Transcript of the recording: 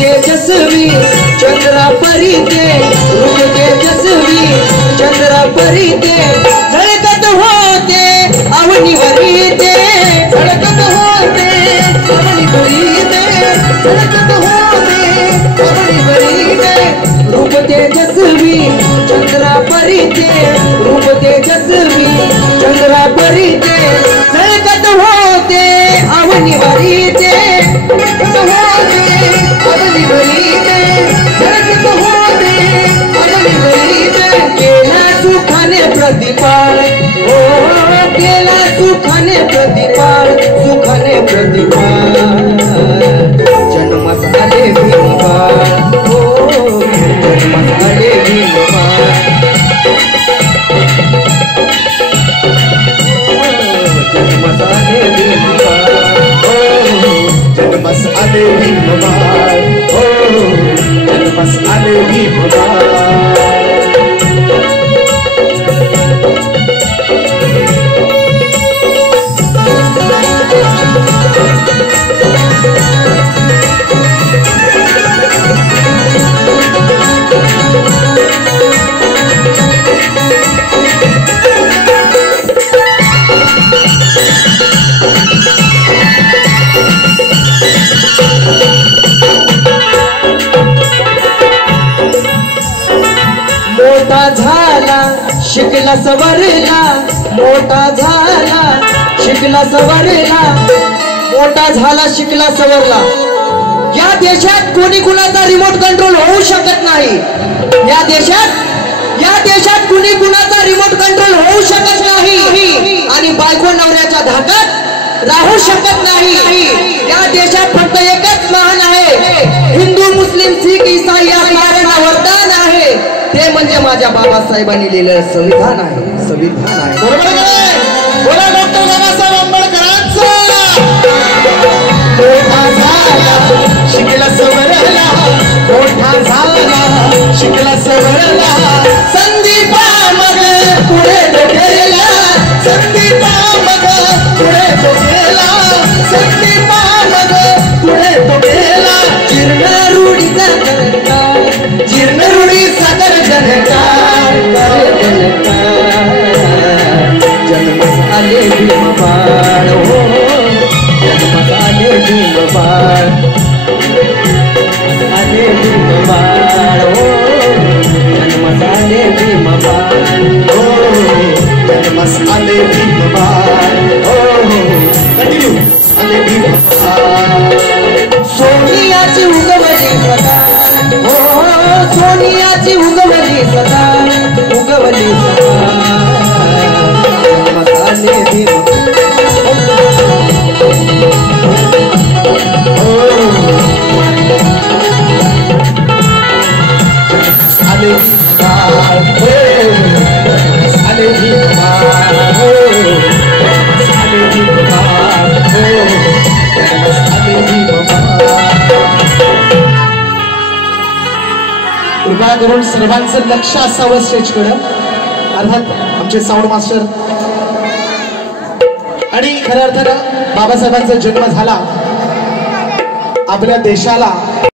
तेजस्वी चंद्रा परी ते रूप तेजस्वी चंद्रा परी ते धडकत होते अवनीवरी ते धडकत होते अवनीवरी ते धडकत होते अवनीवरी ते रूप तेजस्वी चंद्रा परी ते रूप तेजस्वी चंद्रा परी ते धडकत होते अवनीवरी ते धडकत होते केला सुखाने प्रतिपाळ ओ केला सुखाने प्रतिपाळ सुखाने प्रतिपाळ जन्मास आले भीमबाळ ओ जन्मास आले भीमबाळ जन्मास आले भीमबाळ जन्मास आले भीमबाळ जन्मास आले भीमबाळ मोठा झाला शिकला सवरला मोठा झाला शिकला सवरला मोठा झाला शिकला सवरला या देशात कोणी कुणाचा रिमोट कंट्रोल होऊ शकत नाही या देशात कोणी कुणाचा रिमोट कंट्रोल होऊ शकत नाही आणि बायको नवऱ्याच्या धाकात राहू शकत नाही या देशात फक्त एकच महान आहे हिंदू मुस्लिम सिख ईसाई या साऱ्यांना वरदान आहे ते म्हणजे माझ्या बाबासाहेबांनी लिहिलेलं संविधान आहे संविधान आहे बरोबर आहे बोला डॉक्टर बाबासाहेब आंबेडकरांचा मोठा झाला शिकला सवरला मोठा झाला शिकला सवरला संदीपा मग पुढे तो गेला संदीपा मग पुढे तो गेला संदीपा मग पुढे तो गेला जीर्ण रूढीचा जीर्ण रूढी सादर जनकार जन्मास आले भीमबाळ हो जन्मास आले भीमबाळ आले भीमबाळ हो जन्मास आले भीमबाळ हो जन्मास आले भीमबाळ हो कंटिन्यू आले भीमबाळ सोनियाची उगवली सदा हो सोनियाची उगवली सदा उगवली सदा मसाले आले आले कृपया करून सर्वांचं लक्ष असावं स्टेजकडं अर्थात आमचे साऊंड मास्टर आणि खऱ्या अर्थानं बाबासाहेबांचा जन्म झाला आपल्या देशाला